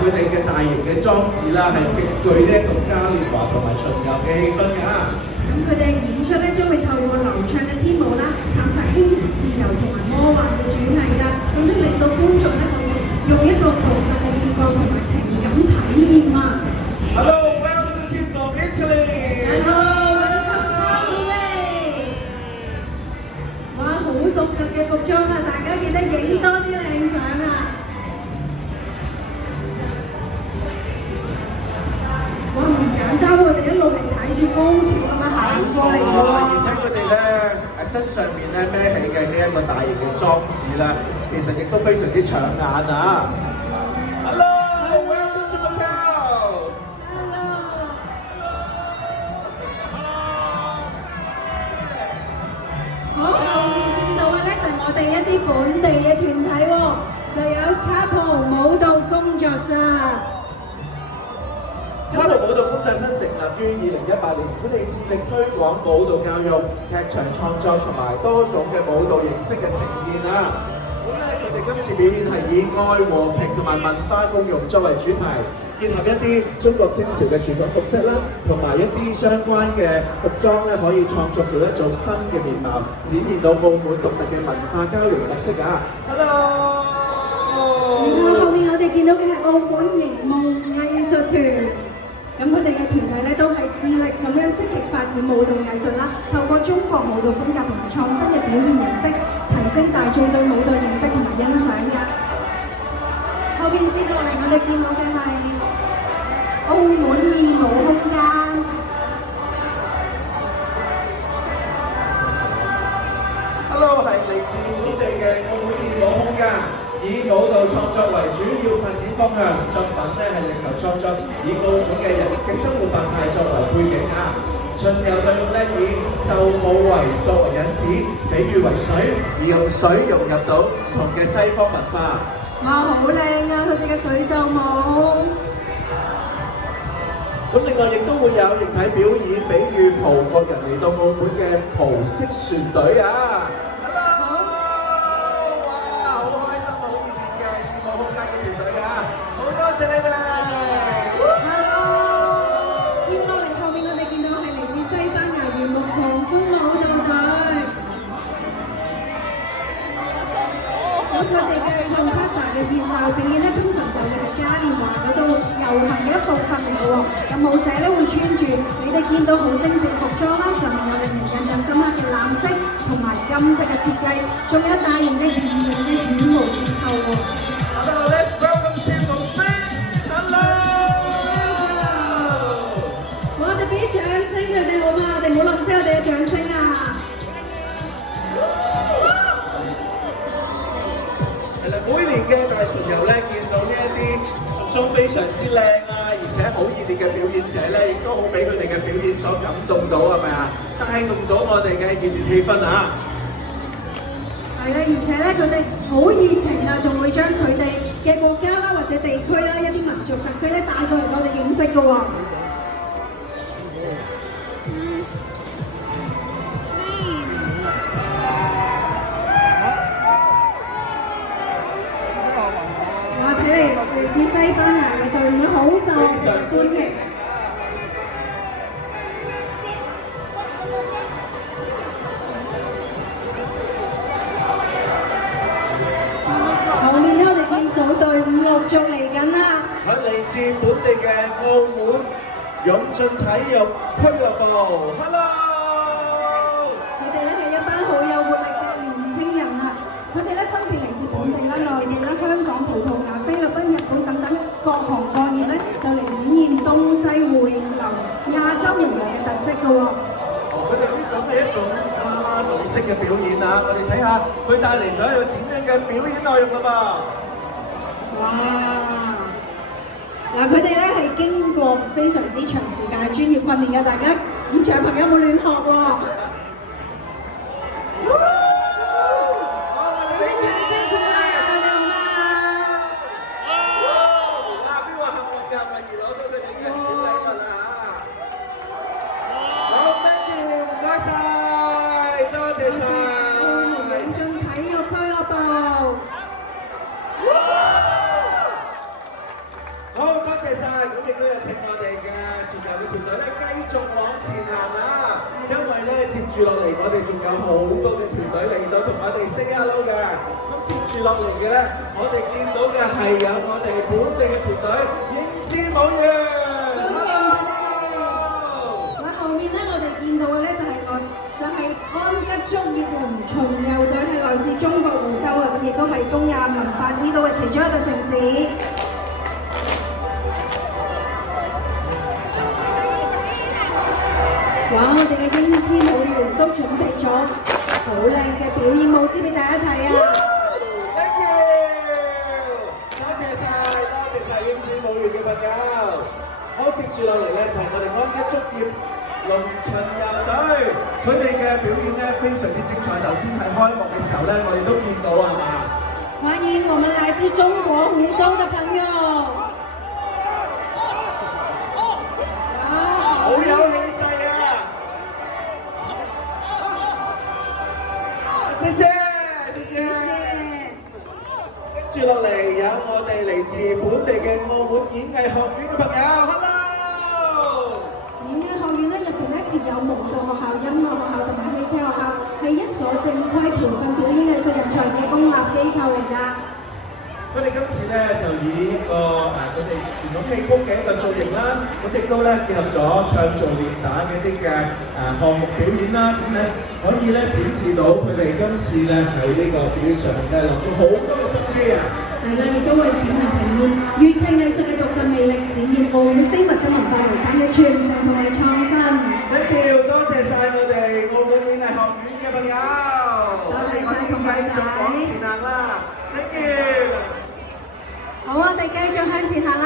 佢哋嘅大型嘅裝置啦，係極具呢一個嘉年華同埋巡遊嘅氣氛㗎。咁佢哋演出咧將會透過流暢嘅編舞啦，探索輕盈自由同埋魔幻嘅主題㗎，咁即令到觀眾咧可以用一個獨特嘅視覺同埋情感體驗啊！ Hello, welcome to the team from Italy. Hello, welcome to Italy. 哇，好獨特嘅服裝啊！大家記得影多啲靚相啊！哇，唔簡單喎！佢哋一路係踩住高蹺咁樣行過嚟㗎喎。而且佢哋咧身上面咧孭起嘅呢一個大型嘅裝置咧，其實亦都非常之搶眼啊 ！Hello, welcome to Macau. Hello. 好，後面見到嘅咧就係我哋一啲本地嘅團體喎，就有卡普舞蹈工作室。卡普舞蹈工作室成立於2018年，佢哋致力推廣舞蹈教育、劇場創作同埋多種嘅舞蹈形式嘅呈現啊！咁咧，佢哋今次表演係以愛和平同埋文化共融作為主題，結合一啲中國清朝嘅傳統服飾啦，同埋一啲相關嘅服裝咧，可以創作做一種新嘅面貌，展現到澳門獨特嘅文化交流特色啊 ！Hello。然後後面我哋見到嘅係澳門熒夢藝術團。咁佢哋嘅團體咧都係致力咁樣積極發展舞蹈藝術啦，透過中國舞蹈風格同埋創新嘅表現形式，提升大眾對舞蹈認識同埋欣賞嘅。後邊接落嚟我哋見到嘅係澳門義舞空間。Hello， 係嚟自本地嘅澳門義舞空間。以舞蹈創作為主要發展方向，作品咧係力求創作以澳門嘅人嘅生活百態作為背景啊。巡遊隊伍咧以奏舞作為引子，比喻為水，而用水融入到唔同嘅西方文化。哇，好靚啊！佢哋嘅水奏舞。咁另外亦都會有形體表演，比喻葡國人嚟到澳門嘅葡式船隊啊。佢哋嘅 Concasa 嘅熱鬧表演咧，通常就係嘉年華嗰度遊行嘅一部分嚟嘅喎。咁舞者咧會穿住你哋見到好精緻服裝啦，上面有令人印象深刻嘅藍色同埋金色嘅設計，仲有大型嘅圓形嘅羽毛結構喎。Hello, let's welcome Team from Spain. Hello. 我哋俾啲掌聲佢哋好嘛？我哋唔好吝嗇我哋嘅掌聲啊！每年嘅大巡遊咧，見到呢一啲服裝非常之靚啊，而且好熱烈嘅表演者咧，亦都好俾佢哋嘅表演所感動到，係咪啊？帶動到我哋嘅熱烈氣氛啊！係啦，而且咧佢哋好熱情啊，仲會將佢哋嘅國家啦或者地區啦一啲民族特色咧帶過嚟我哋認識嘅喎。嚟自西班牙嘅隊伍好受歡迎。後面咧，我哋見到隊伍陸續嚟緊啦。係嚟自本地嘅澳門勇進體育俱樂部 ，Hello！ 佢哋咧係一班好有活力嘅年青人啊！佢哋咧分別嚟自本地啦、內地啦、香港、葡萄牙、菲律賓、日本等等各行各業咧，就嚟展現東西匯流、亞洲融合嘅特色嘅喎。佢哋呢種係一種啦啦隊式嘅表演啊！我哋睇下佢帶嚟咗一個點樣嘅表演內容啦噃。哇！嗱，佢哋咧係經過非常之長時間嘅專業訓練嘅，大家現場朋友冇亂學喎。好，多謝晒，咁亦都有請我哋嘅全球嘅團隊咧，繼續往前行啦。因為咧，接住落嚟，我哋仲有好多嘅團隊嚟到同我哋 say hello 嘅。咁接住落嚟嘅咧，我哋見到嘅係有我哋本地嘅團隊英姿舞園。嗱，後面咧我哋見到嘅咧就係安吉竹葉龍巡遊隊，係來自中國湖州啊，咁亦都係東亞文化之都嘅其中一個城市。哇！我哋嘅英姿舞園都準備咗好靚嘅表演舞姿俾大家睇啊 ！Thank you， 多謝晒英姿舞園嘅朋友。好，接住落嚟咧就係我哋安吉竹葉龍巡遊隊，佢哋嘅表演咧非常之精彩。頭先係開幕嘅時候咧，我哋都見到係嘛？歡迎我們來自中國湖州嘅朋友。好有氣勢啊！謝謝。跟住落嚟有我哋嚟自本地嘅澳門演藝學院嘅朋友 ，Hello！ 演藝學院咧入邊咧設有舞蹈學校、音樂學校同埋戲劇學校，係一所正規培訓表演藝術人才嘅公立機構嚟㗎。佢哋今次咧就以一個佢哋傳統戲曲嘅一個造型啦，咁亦都咧結合咗唱做練打嘅一啲嘅項目表演啦，咁咧可以咧展示到佢哋今次咧喺呢個表演上面咧落咗好多嘅心機啊！係啦，亦都為市民呈現粵劇藝術嘅獨特魅力，展現澳門非物質文化遺產嘅傳承同埋創新。Thank you， 多謝晒我哋澳門演藝學院嘅朋友，多謝晒同學仔，繼續往前行啦 ！Thank you。好，我哋繼續向前行。